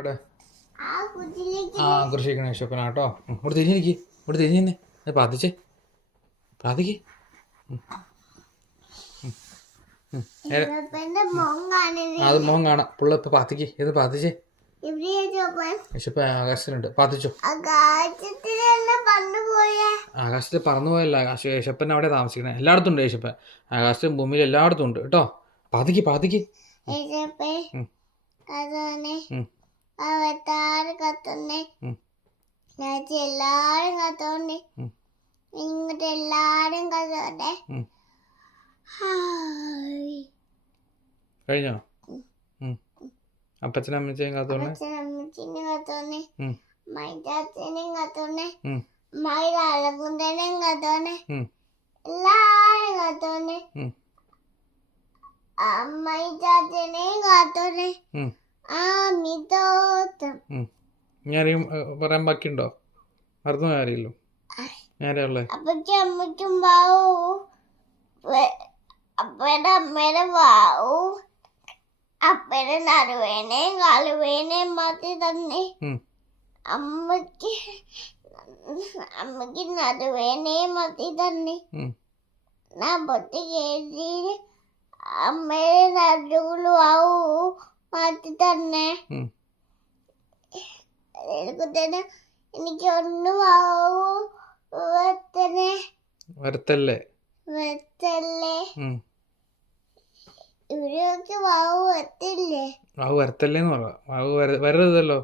എവിടെ കൃഷിക്കണ യേശപ്പന കേട്ടോ. ഇവിടെ തിരിഞ്ഞിരിക്കും, ഇവിടെ തിരിഞ്ഞെ പ്രാർത്ഥിച്ചേ, പ്രാർത്ഥിക്ക്. അത് മോൻ കാണാം. പുള്ള ഇപ്പൊ പ്രാർത്ഥിക്ക്, ഇത് പ്രാർത്ഥിച്ചേ. യേശപ്പ ആകാശത്തിലുണ്ട്, പ്രാർത്ഥിച്ചോ. ആകാശത്തിൽ പറന്നു പോയല്ല, യേശപ്പൻ അവിടെ താമസിക്കണേ. എല്ലായിടത്തും ഉണ്ട് യേശപ്പൻ, ആകാശത്തും ഭൂമിയിൽ എല്ലായിടത്തും ഉണ്ട് കേട്ടോ. പ്രാർത്ഥിക്ക്, പ്രാർത്ഥിക്ക്. എല്ലാരും കത്തോണ്ടേ, ഇങ്ങോട്ട് എല്ലാരും കത്തോണ്ടേ. കഴിഞ്ഞോ? അപ്പച്ചനും അമ്മച്ചയും കാത്തോണേ, അമ്മച്ചിനെ കത്തോണ്ടേ, മൈതാച്ചനെയും കത്തോണ്ടേ, മൈലാലകുന്തനെയും കത്തോണ്ടേ, എല്ലാരും കത്തോണ്ടേ, അമ്മൈതാച്ചനെയും കാത്തോണ്ടേ. ഞാനും പറയാൻ ബാക്കിയുണ്ടോ? മറന്നു കാര്യമല്ലോ. ഞാനുള്ളേ അപ്പയ്ക്കും അമ്മയ്ക്കും വാവു, അപ്പയുടെ അമ്മയുടെ വാവു, അപ്പയുടെ നടുവേനേയും കാലുവേനേയും മാറ്റി തന്നെ. അമ്മക്ക് നടുവേനേയും മാറ്റി തന്നെ. ഞാൻ പൊട്ടി കയറി അമ്മയുടെ നടുകളും വാവു മാറ്റി തന്നെ. എനിക്ക് ഒന്ന് വാവു വരത്തല്ലേ, ഇവരൊക്കെ വാവു വരത്തില്ലേ? വാവ് വരത്തല്ലേന്ന് പറ. വാവ് വരരുതല്ലോ,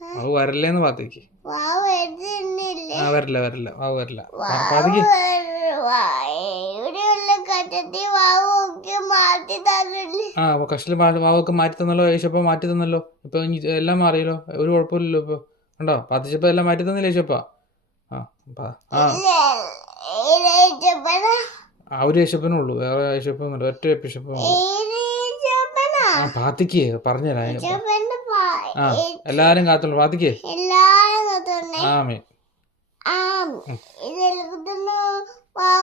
വാവ് വരല്ലേന്ന് പ്രാർത്ഥിക്ക്. വാവു വരുന്നില്ലേ? വരില്ല വരില്ല, വാവ് വരില്ല. ഇവിടെയുള്ള കട്ടത്തി വാവു ഒക്കെ മാറ്റി തന്നില്ലേ? കഷ്ടില് വാവൊക്കെ മാറ്റി തന്നല്ലോ, യേശപ്പ മാറ്റി തന്നല്ലോ. ഇപ്പൊ എല്ലാം മാറിയല്ലോ, ഒരു കുഴപ്പമില്ലല്ലോ. ഇപ്പൊ കണ്ടോ, പ്രാർത്ഥിച്ചപ്പോ എല്ലാം മാറ്റി തന്നില്ല യേശപ്പ. ഒരു യേശപ്പനുള്ളൂ, വേറെ യേശപ്പന്നുണ്ട്, ഒറ്റ യേശപ്പ. പ്രാർത്ഥിക്കേ, പറഞ്ഞുതരാ. എല്ലാരും കാത്തുള്ളൂ, പ്രാർത്ഥിക്കേ. ആമേ.